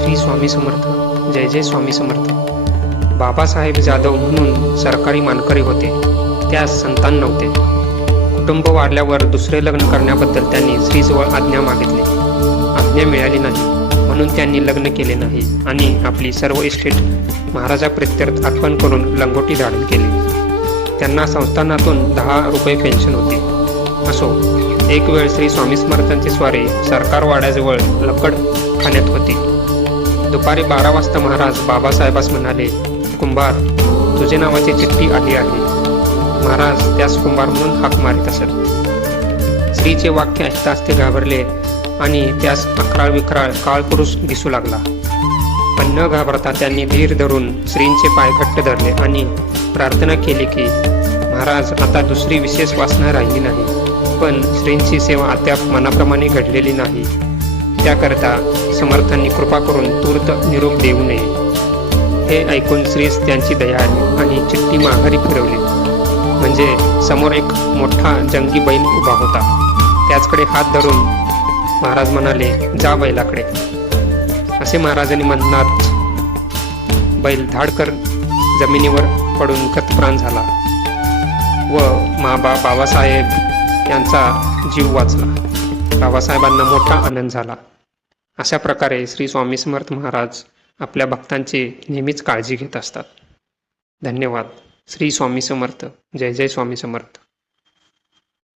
श्री स्वामी समर्थ. जय जय स्वामी समर्थ. बाबासाहेब जाधव म्हणून सरकारी मानकरी होते. त्यास संतान नव्हते. कुटुंब वाढल्यावर दुसरे लग्न करण्याबद्दल त्यांनी श्रीजवळ आज्ञा मागितली. आज्ञा मिळाली नाही, म्हणून त्यांनी लग्न केले नाही आणि आपली सर्व इस्टेट महाराजाप्रित्यर्थ अर्पण करून लंगोटी धारण केली. त्यांना संस्थानातून 10 रुपये पेन्शन होती. असो, एक वेळ श्री स्वामी समर्थांची स्वारी सरकारवाड्याजवळ लकड खाण्यात होती. दुपारी 12 वाजता महाराज बाबासाहेबास म्हणाले, कुंभार, तुझे नावाची चिठ्ठी आली आहे. महाराज त्यास कुंभार म्हणून हाक मारित असत. श्रीचे वाक्य ऐकताच ते घाबरले आणि त्यास अकराळ विकराळ काळपुरुष दिसू लागला. पण न घाबरता त्यांनी धीर धरून श्रींचे पाय घट्ट धरले आणि प्रार्थना केली की महाराज, आता दुसरी विशेष वासना राहिली नाही, पण श्रींची सेवा अद्याप मनाप्रमाणे घडलेली नाही. त्याकरता समर्थांनी कृपा करून तूर्त निरोप देऊ नये. हे ऐकून श्रीस त्यांची दया आली आणि चिठ्ठी माघारी फिरवली. म्हणजे समोर एक मोठा जंगी बैल उभा होता. त्याचकडे हात धरून महाराज म्हणाले, जा बैलाकडे. असे महाराजांनी म्हणताच बैल धाडकर जमिनीवर पडून गतप्राण झाला व बाबासाहेब यांचा जीव वाचला. बाबासाहेबांना मोठा आनंद झाला. अशा प्रकारे श्री स्वामी समर्थ महाराज आपल्या भक्तांची नेहमीच काळजी घेत असतात. धन्यवाद. श्री स्वामी समर्थ. जय जय स्वामी समर्थ.